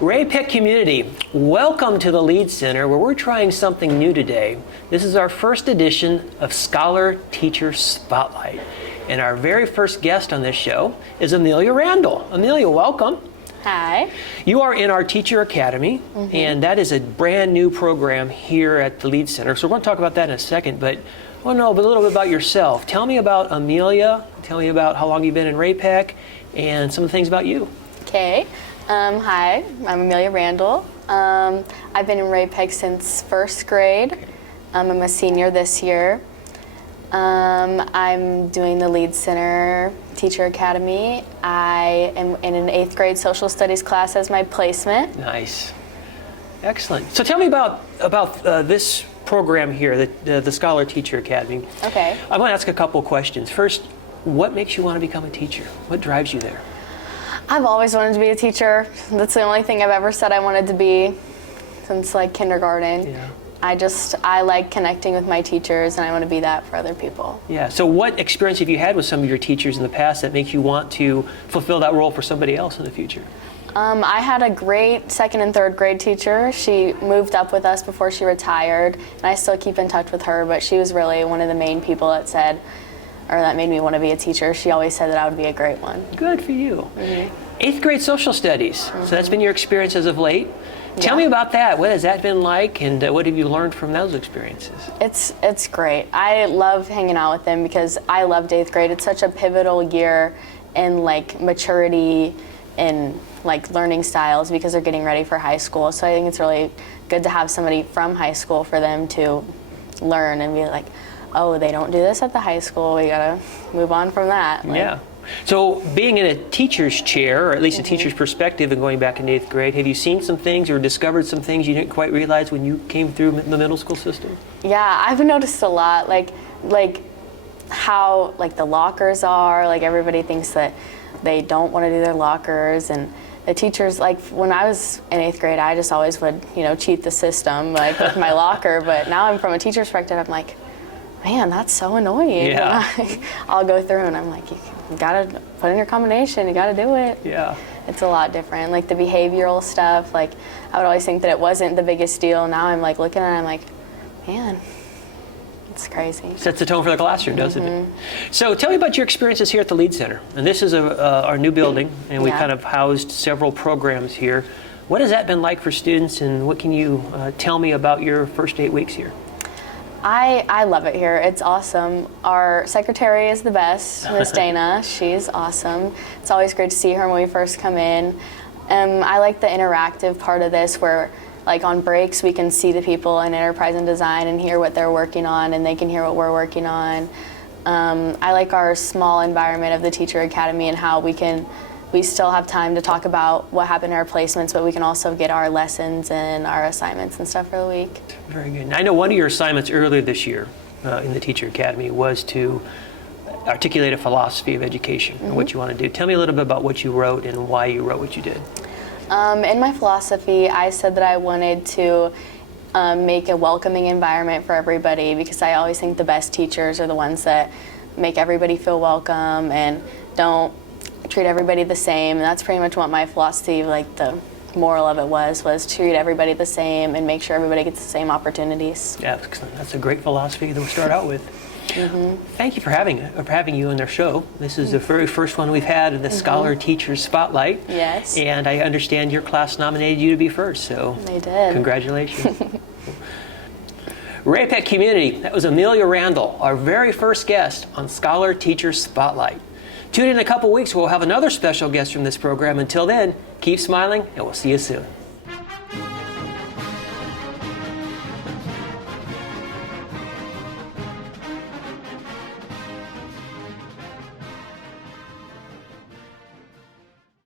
Ray-Pec community, welcome to the Lead Center where we're trying something new today. This is our first edition of Scholar Teacher Spotlight. And our very first guest on this show is Amelia Randall. Amelia, welcome. Hi. You are in our Teacher Academy, and that is a brand new program here at the Lead Center. So we're going to talk about that in a second, but I want to know a little bit about yourself. Tell me about Amelia, tell me about how long you've been in Ray-Pec, and some of the things about you. Okay. Hi, I'm Amelia Randall. I've been in Ray-Pec since first grade. I'm a senior this year. I'm doing the Lead Center Teacher Academy. I am in an 8th grade social studies class as my placement. Nice. Excellent. So tell me about this program here, the Scholar Teacher Academy. Okay. I want to ask a couple questions. First, what makes you want to become a teacher? What drives you there? I've always wanted to be a teacher. That's the only thing I've ever said I wanted to be since like kindergarten. Yeah. I like connecting with my teachers, and I want to be that for other people. Yeah, so what experience have you had with some of your teachers in the past that makes you want to fulfill that role for somebody else in the future? I had a great 2nd and 3rd grade teacher. She moved up with us before she retired, and I still keep in touch with her, but she was really one of the main people that said, or that made me want to be a teacher. She always said that I would be a great one. Good for you. 8th grade social studies, so that's been your experience as of late. Tell me about that. What has that been like, and what have you learned from those experiences? It's great. I love hanging out with them because I loved 8th grade. It's such a pivotal year in like maturity and like learning styles because they're getting ready for high school. So I think it's really good to have somebody from high school for them to learn and be like, oh, they don't do this at the high school. We gotta move on from that. Yeah. So being in a teacher's chair, or at least a teacher's perspective and going back in 8th grade, have you seen some things or discovered some things you didn't quite realize when you came through the middle school system? Yeah, I've noticed a lot, like how like the lockers are, like everybody thinks that they don't want to do their lockers, and the teachers, like when I was in 8th grade, I just always would, cheat the system like with my locker, but now I'm from a teacher's perspective, I'm like, man, that's so annoying. Yeah. I'll go through and I'm like, you gotta put in your combination, you gotta do it. Yeah. It's a lot different. Like the behavioral stuff, like I would always think that it wasn't the biggest deal. Now I'm like looking at it, I'm like, man, it's crazy. Sets the tone for the classroom, doesn't it? So tell me about your experiences here at the Lead Center. And this is our new building, and we kind of housed several programs here. What has that been like for students, and what can you tell me about your first 8 weeks here? I love it here. It's awesome. Our secretary is the best, Miss Dana. She's awesome. It's always great to see her when we first come in. I like the interactive part of this where like on breaks we can see the people in enterprise and design and hear what they're working on, and they can hear what we're working on. I like our small environment of the Teacher Academy and how we still have time to talk about what happened in our placements, but we can also get our lessons and our assignments and stuff for the week. Very good. I know one of your assignments earlier this year in the Teacher Academy was to articulate a philosophy of education and what you want to do. Tell me a little bit about what you wrote and why you wrote what you did. In my philosophy, I said that I wanted to make a welcoming environment for everybody, because I always think the best teachers are the ones that make everybody feel welcome and don't treat everybody the same. And that's pretty much what my philosophy, like the moral of it was treat everybody the same and make sure everybody gets the same opportunities. Yeah, excellent. That's a great philosophy that we'll start out with. Thank you for having you on their show. This is the very first one we've had in the Scholar Teacher Spotlight. Yes. And I understand your class nominated you to be first, so they did. Congratulations. Ray-Pec community, that was Amelia Randall, our very first guest on Scholar Teacher Spotlight. Tune in a couple weeks, we'll have another special guest from this program. Until then, keep smiling, and we'll see you soon.